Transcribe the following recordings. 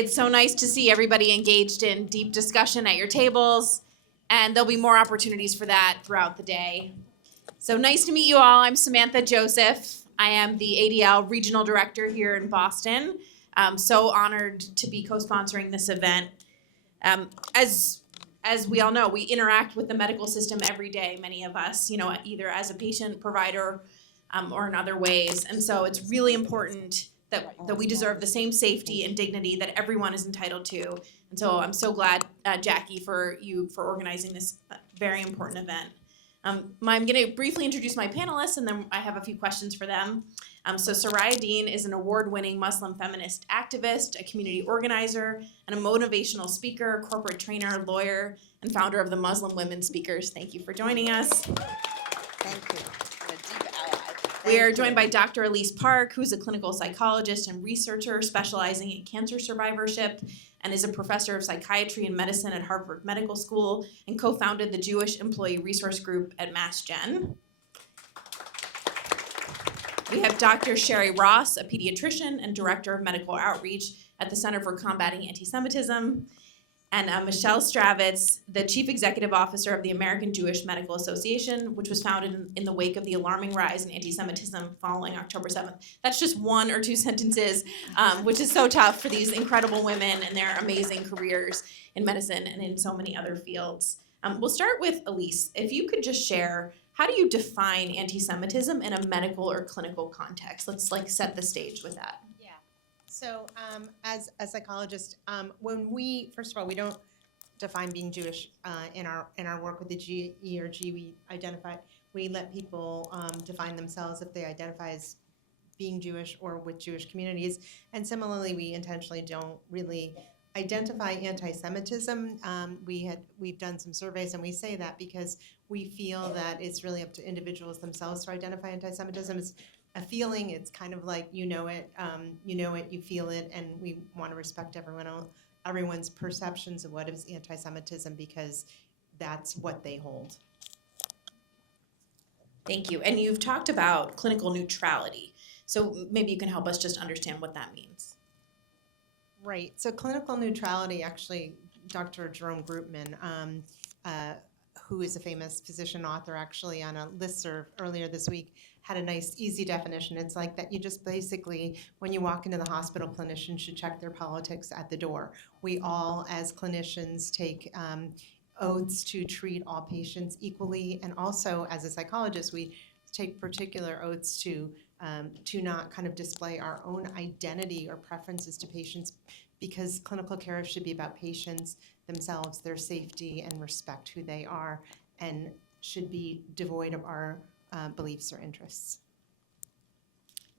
It's so nice to see everybody engaged in deep discussion at your tables, and there'll be more opportunities for that throughout the day. So nice to meet you all. I'm Samantha Joseph. I am the ADL Regional Director here in Boston. I'm so honored to be co-sponsoring this event. As we all know, we interact with the medical system every day, many of us, either as a patient, provider, or in other ways. And so it's really important that we deserve the same safety and dignity that everyone is entitled to. And so I'm so glad, Jackie, for organizing this very important event. I'm going to briefly introduce my panelists, and then I have a few questions for them. So Soraya Dean is an award-winning Muslim feminist activist, a community organizer, and a motivational speaker, corporate trainer, lawyer, and founder of the Muslim Women Speakers. Thank you for joining us. Thank you. I'm a deep ally. We are joined by Dr. Elise Park, who's a clinical psychologist and researcher specializing in cancer survivorship, and is a professor of psychiatry and medicine at Harvard Medical School, and co-founded the Jewish Employee Resource Group at Mass Gen. We have Dr. Sherry Ross, a pediatrician and director of medical outreach at the Center for Combating Antisemitism, and Michelle Stravitz, the chief executive officer of the American Jewish Medical Association, which was founded in the wake of the alarming rise in anti-Semitism following October 7th. That's just one or two sentences, which is so tough for these incredible women and their amazing careers in medicine and in so many other fields. We'll start with Elise. If you could just share, how do you define anti-Semitism in a medical or clinical context? Let's set the stage with that. So as a psychologist, when we don't define being Jewish in our work with the GERG. We let people define themselves if they identify as being Jewish or with Jewish communities. And similarly, we intentionally don't really identify anti-Semitism. We've done some surveys, and we say that because we feel that it's really up to individuals themselves to identify anti-Semitism. It's a feeling. It's kind of like you know it, you feel it, and we want to respect everyone's perceptions of what is anti-Semitism because that's what they hold. Thank you. And you've talked about clinical neutrality. So maybe you can help us just understand what that means. Right. So clinical neutrality, actually, Dr. Jerome Groopman, who is a famous physician author, actually on a listserv earlier this week, had a nice, easy definition. It's like that you just basically, when you walk into the hospital, clinicians should check their politics at the door. We all, as clinicians, take oaths to treat all patients equally, and also, as a psychologist, we take particular oaths to not kind of display our own identity or preferences to patients, because clinical care should be about patients themselves, their safety, and respect who they are, and should be devoid of our beliefs or interests.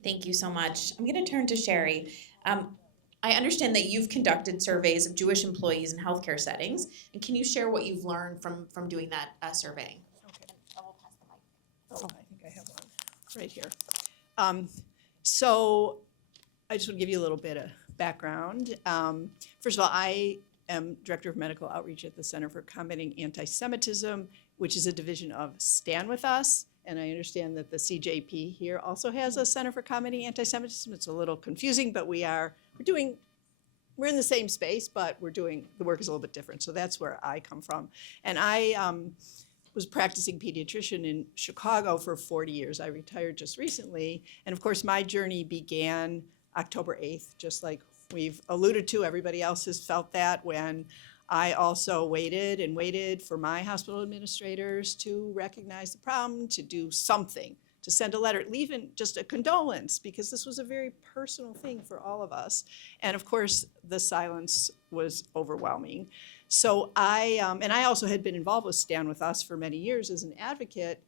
Thank you so much. I'm going to turn to Sherry. I understand that you've conducted surveys of Jewish employees in healthcare settings, and can you share what you've learned from doing that surveying? Okay. I think I have one right here. So I just want to give you a little bit of background. First of all, I am Director of Medical Outreach at the Center for Combating Antisemitism, which is a division of Stand With Us. And I understand that the CJP here also has a Center for Combating Antisemitism. It's a little confusing, but we're in the same space, but the work is a little bit different. So that's where I come from. And I was practicing pediatrician in Chicago for 40 years. I retired just recently. And of course, my journey began October 8th, just like we've alluded to. Everybody else has felt that, when I also waited for my hospital administrators to recognize the problem, to do something, to send a letter, even just a condolence, because this was a very personal thing for all of us. And of course, the silence was overwhelming. So I also had been involved with Stand With Us for many years as an advocate,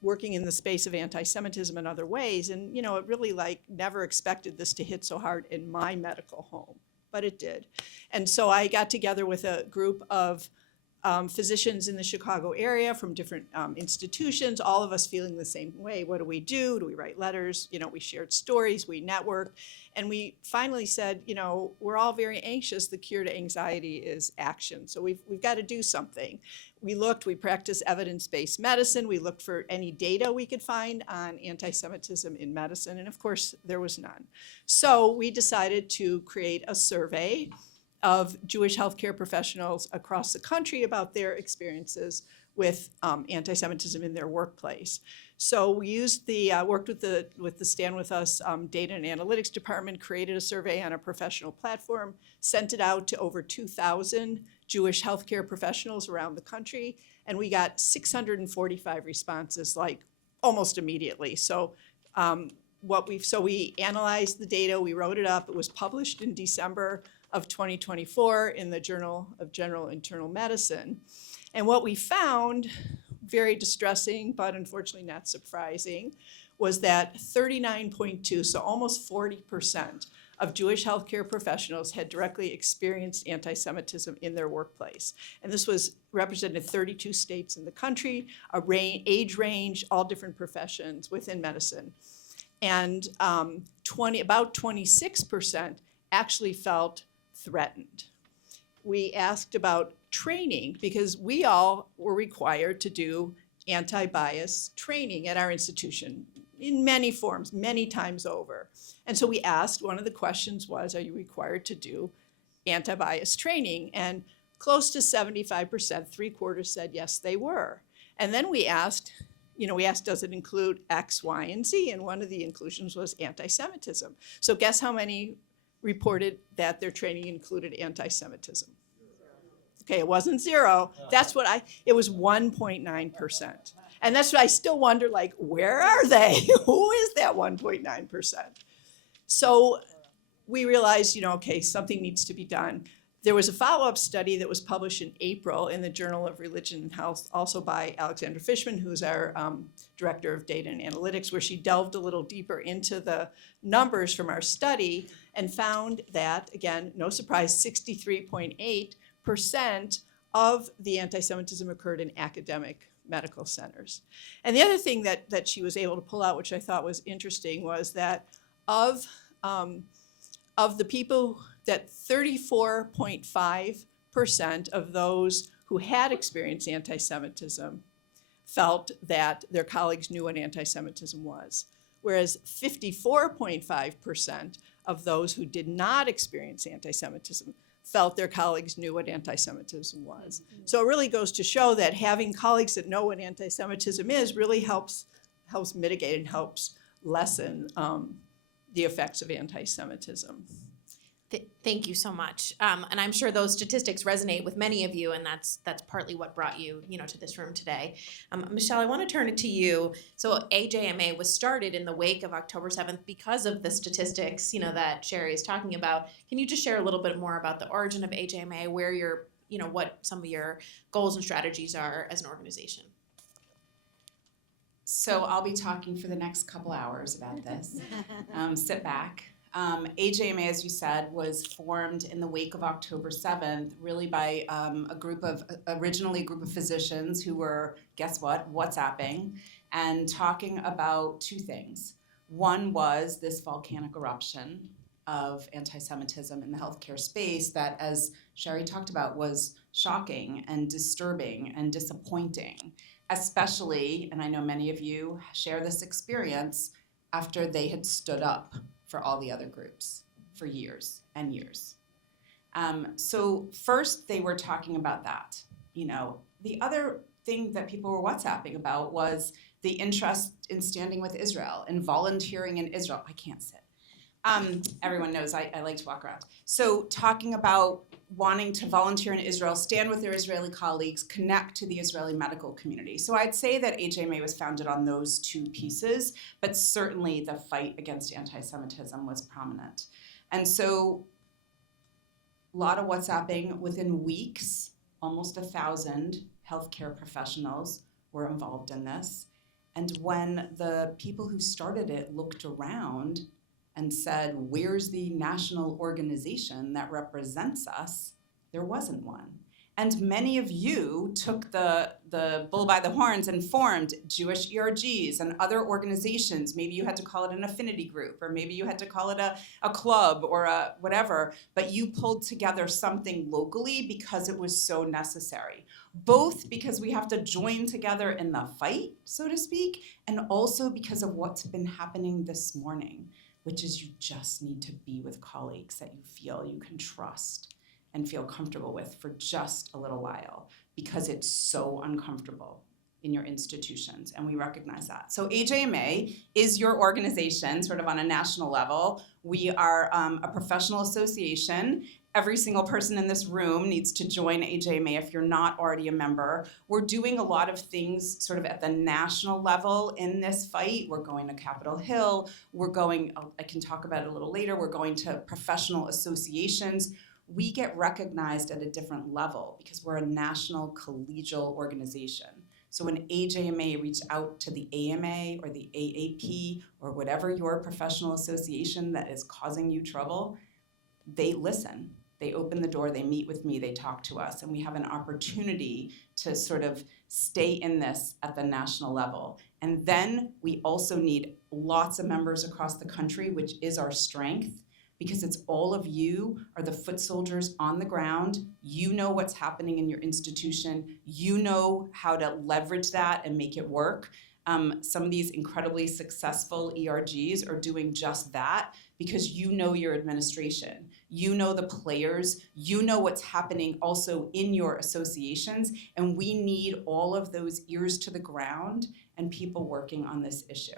working in the space of anti-Semitism in other ways. And, it really never expected this to hit so hard in my medical home, but it did. And so I got together with a group of physicians in the Chicago area from different institutions, all of us feeling the same way. What do we do? Do we write letters? You know, we shared stories, we networked, and we finally said, you know, we're all very anxious. The cure to anxiety is action. So we've got to do something. We practiced evidence-based medicine. We looked for any data we could find on anti-Semitism in medicine, and of course, there was none. So we decided to create a survey of Jewish healthcare professionals across the country about their experiences with anti-Semitism in their workplace. So we used worked with the Stand With Us data and analytics department, created a survey on a professional platform, sent it out to over 2,000 Jewish healthcare professionals around the country, and we got 645 responses, like almost immediately. So we analyzed the data, we wrote it up, it was published in December of 2024 in the Journal of General Internal Medicine. And what we found, very distressing, but unfortunately not surprising, was that 39.2, so almost 40% of Jewish healthcare professionals had directly experienced anti-Semitism in their workplace. And this was represented 32 states in the country, age range, all different professions within medicine. And about 26% actually felt threatened. We asked about training because we all were required to do anti-bias training at our institution in many forms, many times over. And so we asked, one of the questions was, are you required to do anti-bias training? And close to 75%, 3/4 said yes, they were. And then we asked, does it include X, Y, and Z? And one of the inclusions was anti-Semitism. So guess how many reported that their training included anti-Semitism? Okay, it wasn't zero. It was 1.9%. And that's what I still wonder, like, where are they? Who is that 1.9%? So we realized, okay, something needs to be done. There was a follow-up study that was published in April in the Journal of Religion and Health, also by Alexandra Fishman, who's our director of data and analytics, where she delved a little deeper into the numbers from our study and found that, again, no surprise, 63.8% of the anti-Semitism occurred in academic medical centers. And the other thing that she was able to pull out, which I thought was interesting, was that of the people, that 34.5% of those who had experienced anti-Semitism felt that their colleagues knew what anti-Semitism was, whereas 54.5% of those who did not experience anti-Semitism felt their colleagues knew what anti-Semitism was. So it really goes to show that having colleagues that know what anti-Semitism is really helps mitigate and helps lessen the effects of anti-Semitism. Thank you so much. And I'm sure those statistics resonate with many of you, and that's partly what brought you, to this room today. Michelle, I want to turn it to you. So AJMA was started in the wake of October 7th because of the statistics, that Sherry is talking about. Can you just share a little bit more about the origin of AJMA, where what some of your goals and strategies are as an organization? So I'll be talking for the next couple hours about this. Sit back. AJMA, as you said, was formed in the wake of October 7th, really by originally a group of physicians who were, guess what, WhatsApping, and talking about two things. One was this volcanic eruption of anti-Semitism in the healthcare space that, as Sherry talked about, was shocking and disturbing and disappointing, especially, and I know many of you share this experience, after they had stood up for all the other groups for years and years. So first they were talking about that. The other thing that people were WhatsApping about was the interest in standing with Israel and volunteering in Israel. I can't sit. Everyone knows I like to walk around. So talking about wanting to volunteer in Israel, stand with their Israeli colleagues, connect to the Israeli medical community. So I'd say that AJMA was founded on those two pieces, but certainly the fight against anti-Semitism was prominent. And so a lot of WhatsApping. Within weeks, almost 1,000 healthcare professionals were involved in this. And when the people who started it looked around and said, where's the national organization that represents us? There wasn't one. And many of you took the bull by the horns and formed Jewish ERGs and other organizations. Maybe you had to call it an affinity group, or maybe you had to call it a club or a whatever, but you pulled together something locally because it was so necessary. Both because we have to join together in the fight, so to speak, and also because of what's been happening this morning, which is you just need to be with colleagues that you feel you can trust and feel comfortable with for just a little while, because it's so uncomfortable in your institutions, and we recognize that. So AJMA is your organization, sort of on a national level. We are a professional association. Every single person in this room needs to join AJMA if you're not already a member. We're doing a lot of things sort of at the national level in this fight. We're going to Capitol Hill. We're going, I can talk about it a little later, we're going to professional associations. We get recognized at a different level because we're a national collegial organization. So when AJMA reached out to the AMA or the AAP or whatever your professional association that is causing you trouble, they listen. They open the door, they meet with me, they talk to us, and we have an opportunity to sort of stay in this at the national level. And then we also need lots of members across the country, which is our strength, because it's all of you are the foot soldiers on the ground. You know what's happening in your institution. You know how to leverage that and make it work. Some of these incredibly successful ERGs are doing just that because you know your administration, you know the players, you know what's happening also in your associations, and we need all of those ears to the ground and people working on this issue.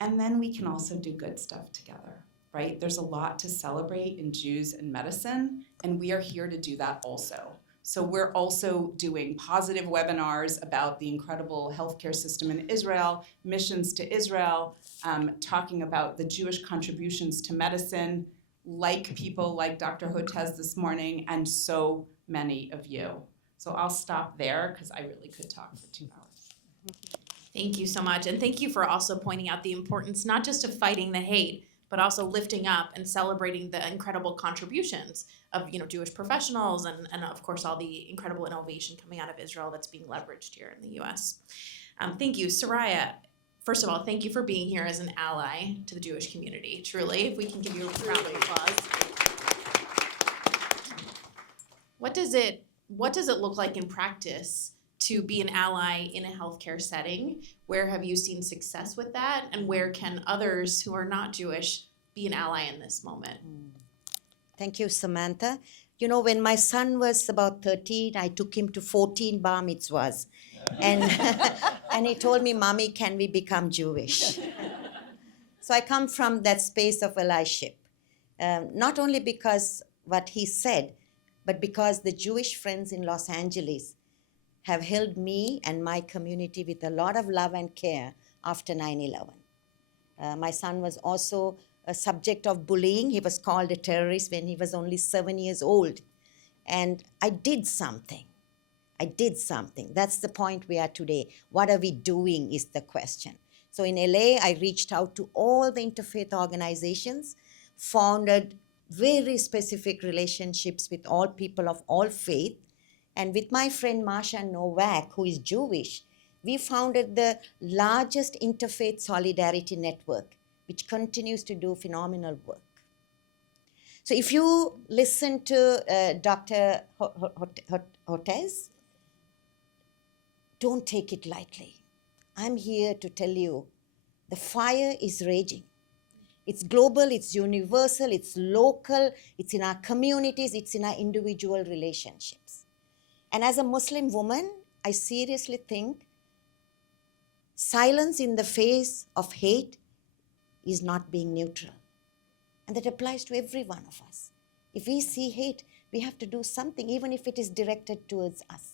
And then we can also do good stuff together, right? There's a lot to celebrate in Jews and medicine, and we are here to do that also. So we're also doing positive webinars about the incredible healthcare system in Israel, missions to Israel, talking about the Jewish contributions to medicine, like people like Dr. Hotez this morning, and so many of you. So I'll stop there because I really could talk for 2 hours. Thank you so much, and thank you for also pointing out the importance not just of fighting the hate, but also lifting up and celebrating the incredible contributions of Jewish professionals and of course all the incredible innovation coming out of Israel that's being leveraged here in the U.S. Thank you, Soraya. First of all, thank you for being here as an ally to the Jewish community. Truly, if we can give you a round of applause. What does it look like in practice to be an ally in a healthcare setting? Where have you seen success with that? And where can others who are not Jewish be an ally in this moment? Thank you, Samantha. You know, when my son was about 13, I took him to 14 bar mitzvahs. And, and he told me, Mommy, can we become Jewish? So I come from that space of allyship. Not only because what he said, but because the Jewish friends in Los Angeles have held me and my community with a lot of love and care after 9/11. My son was also a subject of bullying. He was called a terrorist when he was only 7 years old. And I did something. That's the point we are today. What are we doing is the question. So in LA, I reached out to all the interfaith organizations, founded very specific relationships with all people of all faith. And with my friend Masha Novak, who is Jewish, we founded the largest interfaith solidarity network, which continues to do phenomenal work. So if you listen to Dr. Hotez, don't take it lightly. I'm here to tell you, the fire is raging. It's global, it's universal, it's local, it's in our communities, it's in our individual relationships. And as a Muslim woman, I seriously think silence in the face of hate is not being neutral. And that applies to every one of us. If we see hate, we have to do something, even if it is directed towards us.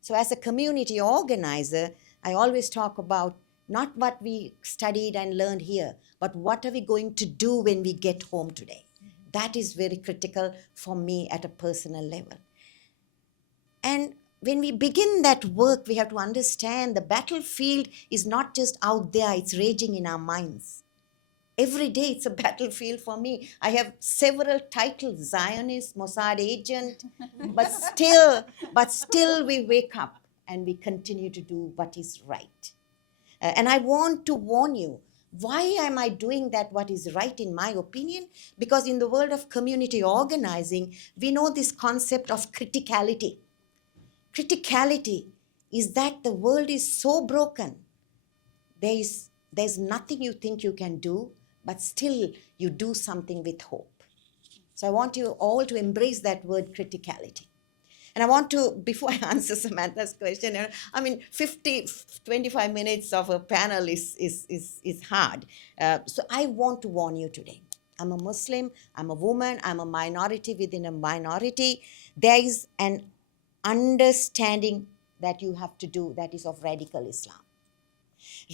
So as a community organizer, I always talk about not what we studied and learned here, but what are we going to do when we get home today? That is very critical for me at a personal level. And when we begin that work, we have to understand the battlefield is not just out there, it's raging in our minds. Every day it's a battlefield for me. I have several titles, Zionist, Mossad agent, but still we wake up and we continue to do what is right. And I want to warn you, why am I doing that, what is right in my opinion? Because in the world of community organizing, we know this concept of criticality. Criticality is that the world is so broken. There's nothing you think you can do, but still you do something with hope. So I want you all to embrace that word criticality. And I want to, before I answer Samantha's question, 25 minutes of a panel is hard. So I want to warn you today. I'm a Muslim, I'm a woman, I'm a minority within a minority. There is an understanding that you have to do that is of radical Islam.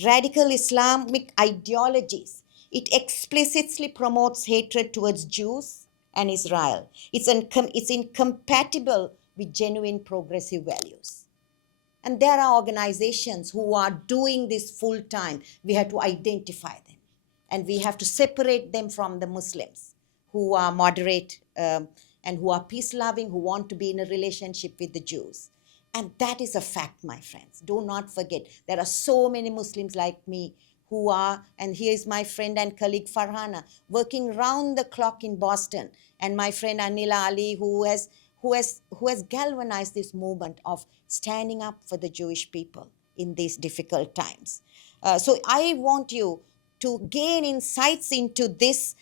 Radical Islamic ideologies, it explicitly promotes hatred towards Jews and Israel. It's incompatible with genuine progressive values. And there are organizations who are doing this full time. We have to identify them. And we have to separate them from the Muslims who are moderate and who are peace-loving, who want to be in a relationship with the Jews. And that is a fact, my friends. Do not forget, there are so many Muslims like me who are, and here is my friend and colleague Farhana, working round the clock in Boston, and my friend Anila Ali, who has galvanized this movement of standing up for the Jewish people in these difficult times. So I want you to gain insights into this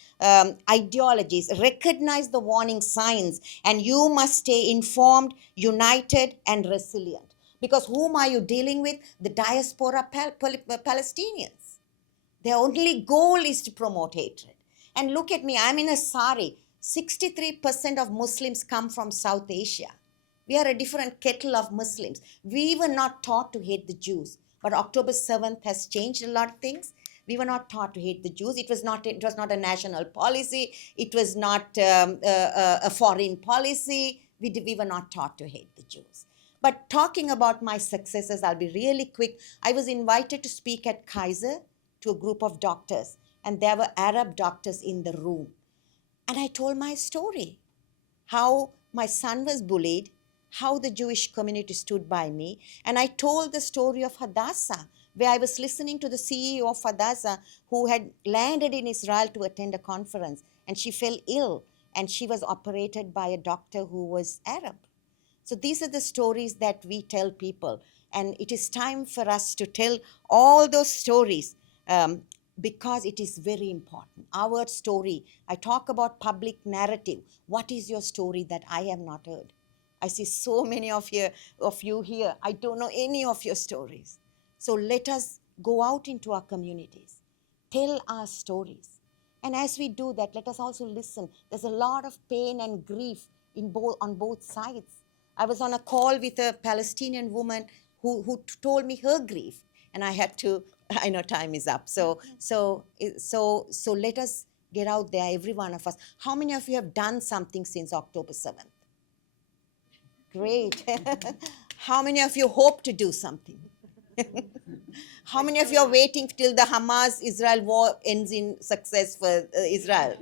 ideologies, recognize the warning signs, and you must stay informed, united, and resilient. Because whom are you dealing with? The diaspora Palestinians. Their only goal is to promote hatred. And look at me, I'm in a sari. 63% of Muslims come from South Asia. We are a different kettle of Muslims. We were not taught to hate the Jews. But October 7th has changed a lot of things. We were not taught to hate the Jews. It was not a national policy. It was not a foreign policy. We were not taught to hate the Jews. But talking about my successes, I'll be really quick. I was invited to speak at Kaiser to a group of doctors, and there were Arab doctors in the room. And I told my story, how my son was bullied, how the Jewish community stood by me. And I told the story of Hadassah, where I was listening to the CEO of Hadassah, who had landed in Israel to attend a conference, and she fell ill, and she was operated by a doctor who was Arab. So these are the stories that we tell people, and it is time for us to tell all those stories because it is very important. Our story, I talk about public narrative. What is your story that I have not heard? I see so many of you here. I don't know any of your stories. So let us go out into our communities, tell our stories. And as we do that, let us also listen. There's a lot of pain and grief on both sides. I was on a call with a Palestinian woman who told me her grief, and I had to, I know time is up. So let us get out there, every one of us. How many of you have done something since October 7th? Great. How many of you hope to do something? How many of you are waiting till the Hamas-Israel war ends in success for Israel?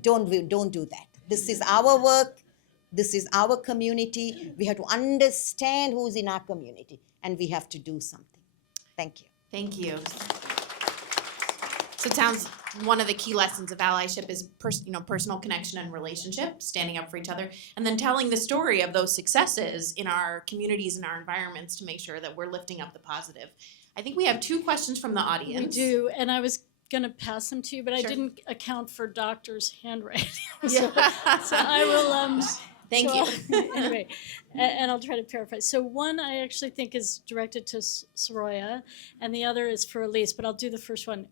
Don't do that. This is our work. This is our community. We have to understand who's in our community, and we have to do something. Thank you. Thank you. So it sounds one of the key lessons of allyship is personal connection and relationship, standing up for each other, and then telling the story of those successes in our communities and our environments to make sure that we're lifting up the positive. I think we have 2 questions from the audience. We do, and I was going to pass them to you, but I Sure. didn't account for doctor's handwriting. Yeah. So I will. Thank you. Anyway, and I'll try to paraphrase. So one I actually think is directed to Soraya, and the other is for Elise, but I'll do the first one.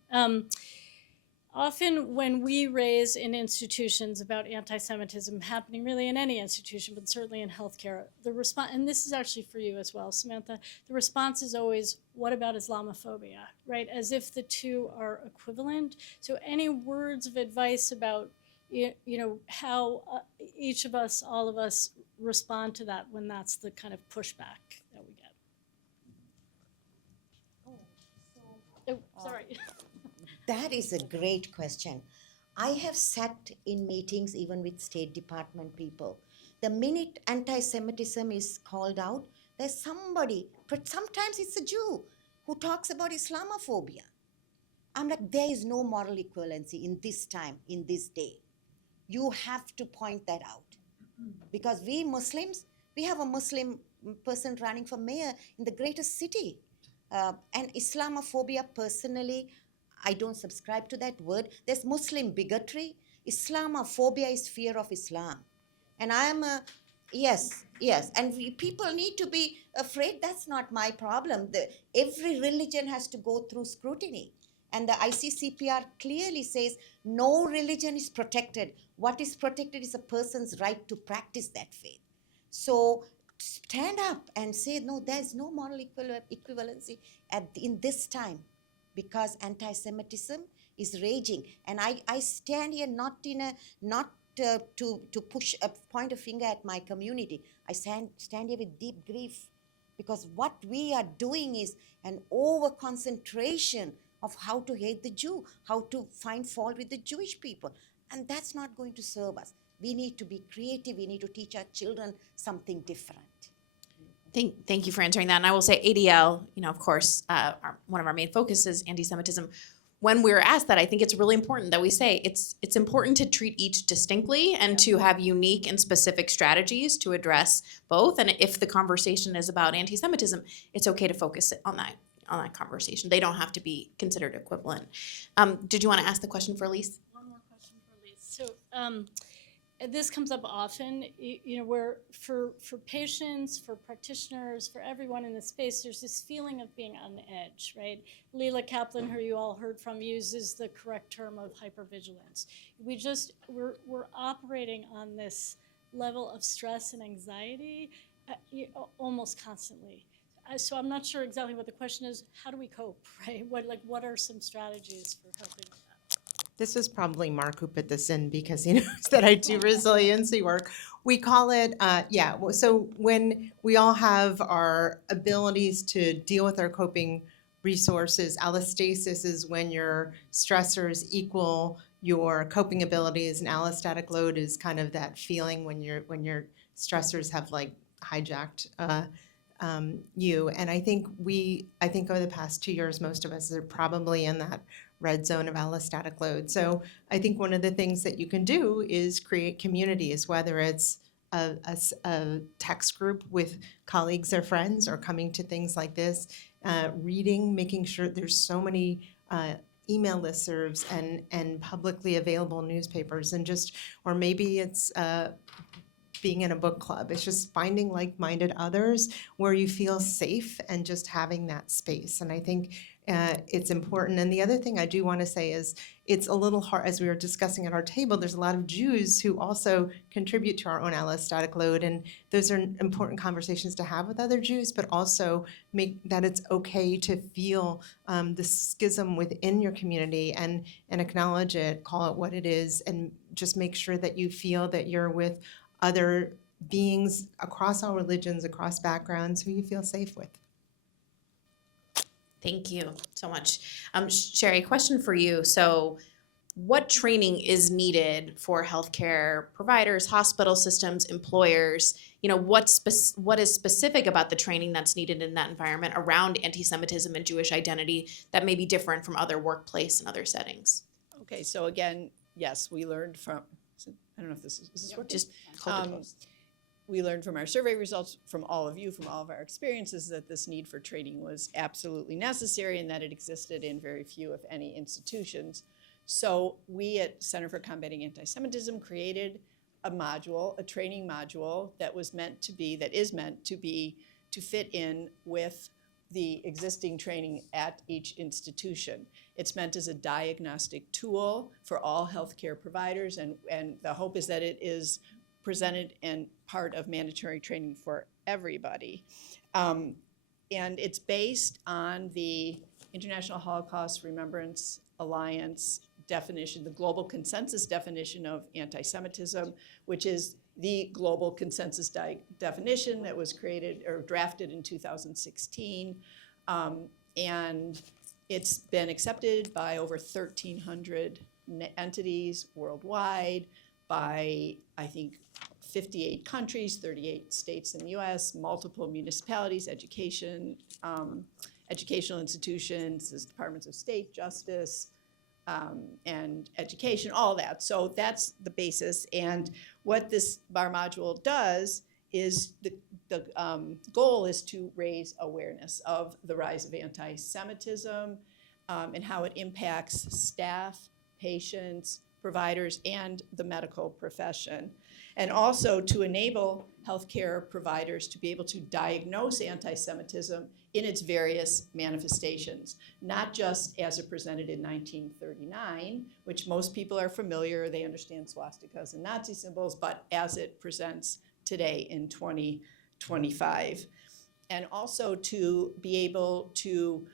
Often when we raise in institutions about anti-Semitism happening really in any institution, but certainly in healthcare, the response, and this is actually for you as well, Samantha, the response is always, what about Islamophobia, right? As if the two are equivalent. So any words of advice about, how each of us, all of us respond to that when that's the kind of pushback that we get. Oh, sorry. That is a great question. I have sat in meetings even with State Department people. The minute anti-Semitism is called out, there's somebody, but sometimes it's a Jew, who talks about Islamophobia. I'm like, there is no moral equivalency in this time, in this day. You have to point that out. Because we Muslims, we have a Muslim person running for mayor in the greatest city. And Islamophobia, personally, I don't subscribe to that word. There's Muslim bigotry. Islamophobia is fear of Islam. And I am a, yes, yes. And people need to be afraid. That's not my problem. Every religion has to go through scrutiny. And the ICCPR clearly says no religion is protected. What is protected is a person's right to practice that faith. So stand up and say, no, there's no moral equivalency in this time, because anti-Semitism is raging. And I stand here not to push point a finger at my community. I stand here with deep grief, because what we are doing is an over-concentration of how to hate the Jew, how to find fault with the Jewish people. And that's not going to serve us. We need to be creative. We need to teach our children something different. Thank you for answering that. And I will say ADL, of course, one of our main focuses is anti-Semitism. When we're asked that, I think it's really important that we say it's important to treat each distinctly and to have unique and specific strategies to address both. And if the conversation is about anti-Semitism, it's okay to focus on that conversation. They don't have to be considered equivalent. Did you want to ask the question for Elise? One more question for Elise. So this comes up often, where for patients, for practitioners, for everyone in the space, there's this feeling of being on the edge, right? Leila Kaplan, who you all heard from, uses the correct term of hypervigilance. We're operating on this level of stress and anxiety almost constantly. So I'm not sure exactly what the question is. How do we cope, right? What are some strategies for helping with that? This was probably Mark who put this in, because he knows that I do resiliency work. We call it, so when we all have our abilities to deal with our coping resources, allostasis is when your stressors equal your coping abilities, and allostatic load is kind of that feeling when your stressors have hijacked you. And I think over the past 2 years, most of us are probably in that red zone of allostatic load. So I think one of the things that you can do is create communities, whether it's a text group with colleagues or friends, or coming to things like this, reading, making sure there's so many email listservs and publicly available newspapers, and or maybe it's being in a book club. It's just finding like-minded others where you feel safe and just having that space. And I think it's important. And the other thing I do want to say is it's a little hard, as we were discussing at our table, there's a lot of Jews who also contribute to our own allostatic load. And those are important conversations to have with other Jews, but also make that it's okay to feel the schism within your community and acknowledge it, call it what it is, and just make sure that you feel that you're with other beings across all religions, across backgrounds, who you feel safe with. Thank you so much. Sherry, question for you. So what training is needed for healthcare providers, hospital systems, employers? What is specific about the training that's needed in that environment around anti-Semitism and Jewish identity that may be different from other workplace and other settings? Okay, so again, yes, we learned from, I don't know if this is working? Just hold it close. We learned from our survey results, from all of you, from all of our experiences, that this need for training was absolutely necessary and that it existed in very few, if any, institutions. So we at Center for Combating Anti-Semitism created a training module that is meant to fit in with the existing training at each institution. It's meant as a diagnostic tool for all healthcare providers, and the hope is that it is presented and part of mandatory training for everybody. And it's based on the International Holocaust Remembrance Alliance definition, the global consensus definition of anti-Semitism, which is the global consensus definition that was created or drafted in 2016. And It's been accepted by over 1,300 entities worldwide, by, I think, 58 countries, 38 states in the US, multiple municipalities, educational institutions, the Departments of State, Justice, and education, all that. So that's the basis. And what this bar module does is the goal is to raise awareness of the rise of anti-Semitism and how it impacts staff, patients, providers, and the medical profession. And also to enable healthcare providers to be able to diagnose anti-Semitism in its various manifestations, not just as it presented in 1939, which most people are familiar, they understand swastikas and Nazi symbols, but as it presents today in 2025. And also to be able to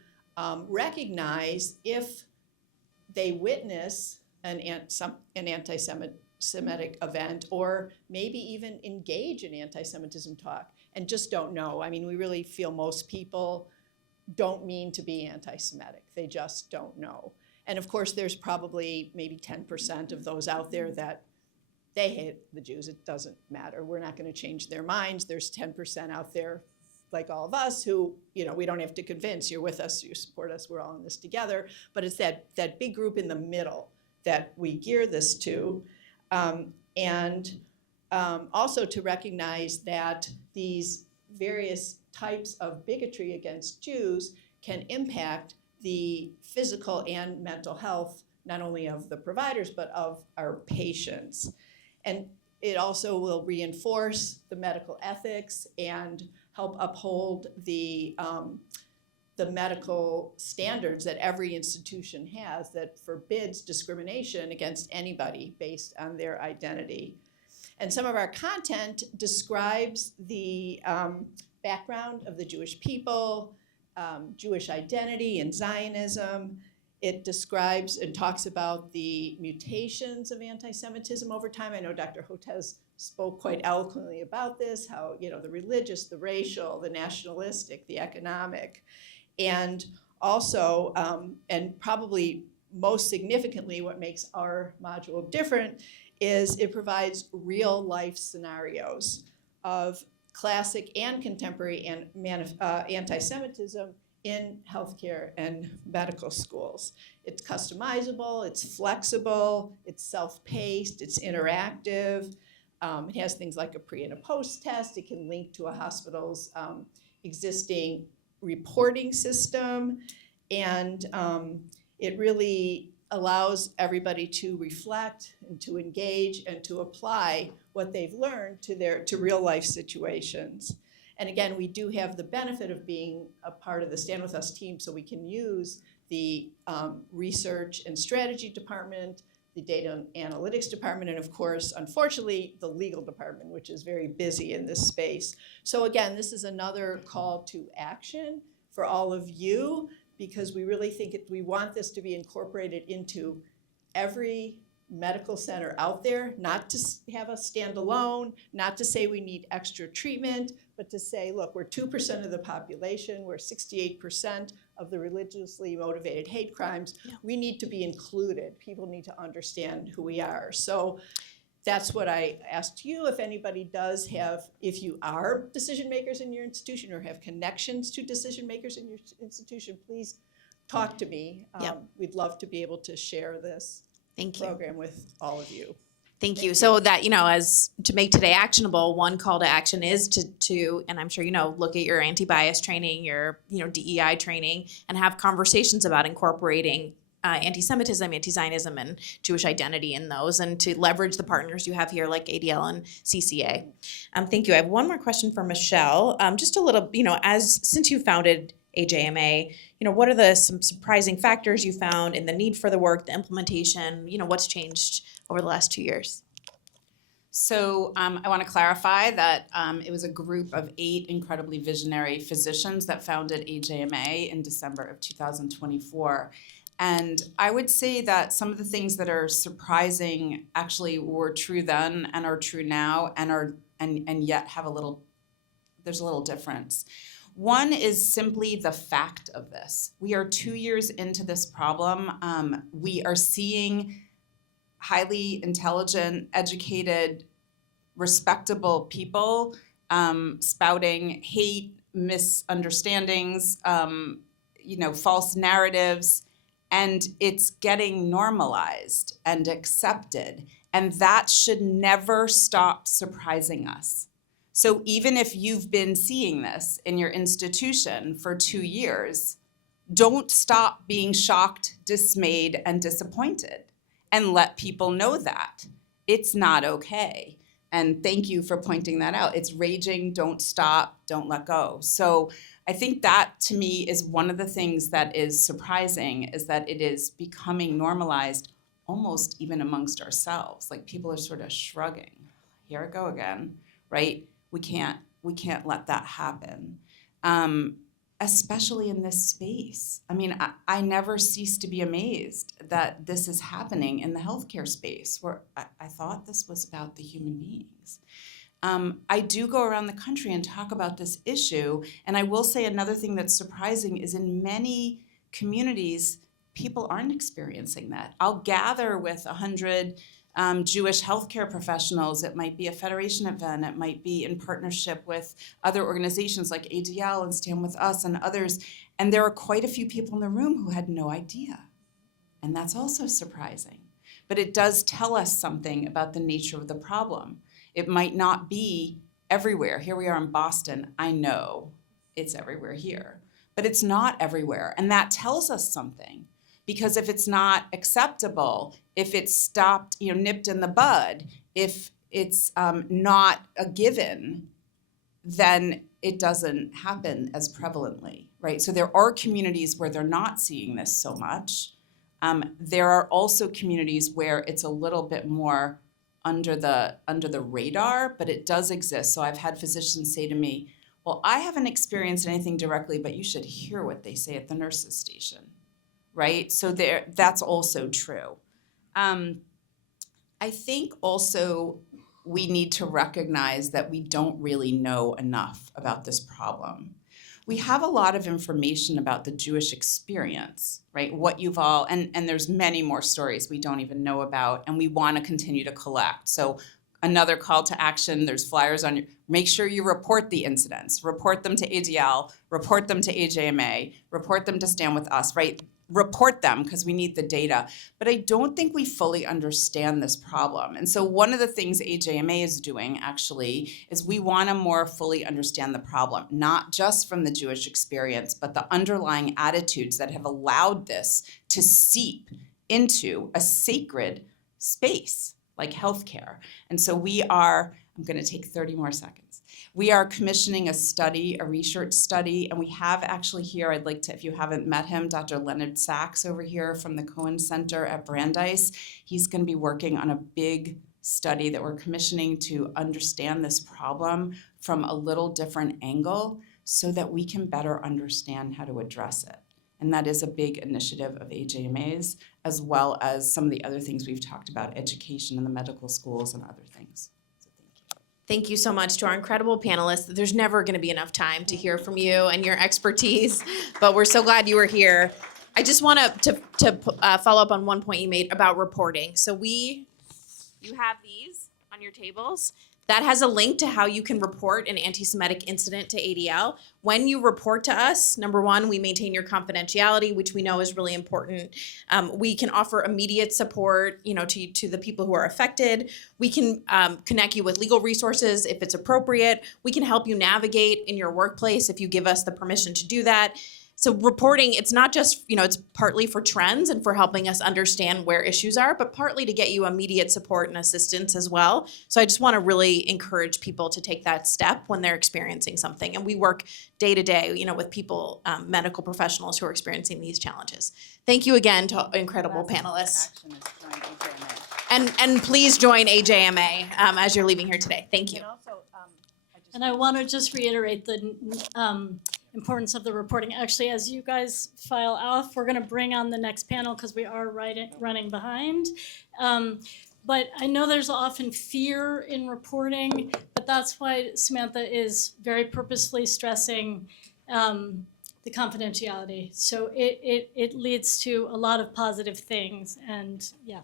recognize if they witness an anti-Semitic event, or maybe even engage in anti-Semitism talk and just don't know. I mean, we really feel most people don't mean to be anti-Semitic. They just don't know. And of course, there's probably maybe 10% of those out there that they hate the Jews. It doesn't matter. We're not going to change their minds. There's 10% out there, like all of us, who, you know, we don't have to convince. You're with us, you support us, we're all in this together. But it's that big group in the middle that we gear this to. Also to recognize that these various types of bigotry against Jews can impact the physical and mental health, not only of the providers, but of our patients. And it also will reinforce the medical ethics and help uphold the medical standards that every institution has that forbids discrimination against anybody based on their identity. And some of our content describes the background of the Jewish people, Jewish identity and Zionism. It describes and talks about the mutations of anti-Semitism over time. I know Dr. Hotez spoke quite eloquently about this, how, you know, the religious, the racial, the nationalistic, the economic. And also, and probably most significantly, what makes our module different is it provides real life scenarios of classic and contemporary and anti-Semitism in healthcare and medical schools. It's customizable, it's flexible, it's self-paced, it's interactive. It has things like a pre and a post test. It can link to a hospital's existing reporting system, and it really allows everybody to reflect and to engage and to apply what they've learned to real life situations. And again, we do have the benefit of being a part of the Stand With Us team, so we can use the research and strategy department, the data and analytics department, and of course, unfortunately, the legal department, which is very busy in this space. So again, this is another call to action for all of you, because we really think we want this to be incorporated into every medical center out there, not to have us stand alone, not to say we need extra treatment, but to say, look, we're 2% of the population, we're 68% of the religiously motivated hate crimes. Yeah. We need to be included. People need to understand who we are. So that's what I asked you. If anybody does have, if you are decision makers in your institution or have connections to decision makers in your institution, please talk to me. We'd love to be able to share this program with all of you. Thank you. So that, you know, as to make today actionable, one call to action is to, and I'm sure you know, look at your anti-bias training, your, you know, DEI training, and have conversations about incorporating anti-Semitism, anti-Zionism, and Jewish identity in those, and to leverage the partners you have here like ADL and CCA. Thank you. I have one more question for Michelle. Just a little, you know, since you founded AJMA, you know, what are some surprising factors you found in the need for the work, the implementation, you know, what's changed over the last 2 years? So I want to clarify that it was a group of 8 incredibly visionary physicians that founded AJMA in December of 2024. And I would say that some of the things that are surprising actually were true then and are true now, and yet have there's a little difference. One is simply the fact of this. We are 2 years into this problem. We are seeing highly intelligent, educated, respectable people spouting hate, misunderstandings, false narratives, and it's getting normalized and accepted. And that should never stop surprising us. So even if you've been seeing this in your institution for 2 years, don't stop being shocked, dismayed, and disappointed. And let people know that it's not okay. And thank you for pointing that out. It's raging, don't stop, don't let go. So I think that to me is one of the things that is surprising, is that it is becoming normalized almost even amongst ourselves. Like people are sort of shrugging. Here I go again, right? We can't let that happen. Especially in this space. I mean, I never cease to be amazed that this is happening in the healthcare space, where I thought this was about the human beings. I do go around the country and talk about this issue, and I will say another thing that's surprising is in many communities, people aren't experiencing that. I'll gather with 100 Jewish healthcare professionals. It might be a federation event. It might be in partnership with other organizations like ADL and Stand With Us and others. And there are quite a few people in the room who had no idea. And that's also surprising. But it does tell us something about the nature of the problem. It might not be everywhere. Here we are in Boston. I know it's everywhere here. But it's not everywhere. And that tells us something. Because if it's not acceptable, if it's stopped, nipped in the bud, if it's not a given, then it doesn't happen as prevalently, right? So there are communities where they're not seeing this so much. There are also communities where it's a little bit more under the radar, but it does exist. So I've had physicians say to me, well, I haven't experienced anything directly, but you should hear what they say at the nurses' station. Right? So that's also true. I think also we need to recognize that we don't really know enough about this problem. We have a lot of information about the Jewish experience, right? What you've all, and there's many more stories we don't even know about, and we want to continue to collect. So another call to action, there's flyers on your, make sure you report the incidents, report them to ADL, report them to AJMA, report them to Stand With Us, right? Report them because we need the data. But I don't think we fully understand this problem. And so one of the things AJMA is doing actually is we want to more fully understand the problem, not just from the Jewish experience, but the underlying attitudes that have allowed this to seep into a sacred space like healthcare. And so I'm going to take 30 more seconds. We are commissioning a study, a research study, and we have actually here, I'd like to, if you haven't met him, Dr. Leonard Sachs over here from the Cohen Center at Brandeis. He's going to be working on a big study that we're commissioning to understand this problem from a little different angle so that we can better understand how to address it. And that is a big initiative of AJMA's, as well as some of the other things we've talked about, education in the medical schools and other things. So thank you. Thank you so much to our incredible panelists. There's never going to be enough time to hear from you and your expertise, but we're so glad you were here. I just want to follow up on one point you made about reporting. So you have these on your tables. That has a link to how you can report an anti-Semitic incident to ADL. When you report to us, number one, we maintain your confidentiality, which we know is really important. We can offer immediate support, to the people who are affected. We can connect you with legal resources if it's appropriate. We can help you navigate in your workplace if you give us the permission to do that. So reporting, it's not just, it's partly for trends and for helping us understand where issues are, but partly to get you immediate support and assistance as well. So I just want to really encourage people to take that step when they're experiencing something. And we work day to day, with people, medical professionals who are experiencing these challenges. Thank you again to incredible panelists. Action is join AJMA. And please join AJMA as you're leaving here today. Thank you. And also, And I want to just reiterate the importance of the reporting. Actually, as you guys file off, we're going to bring on the next panel because we are running behind. But I know there's often fear in reporting, but that's why Samantha is very purposefully stressing the confidentiality. So it leads to a lot of positive things, and yeah.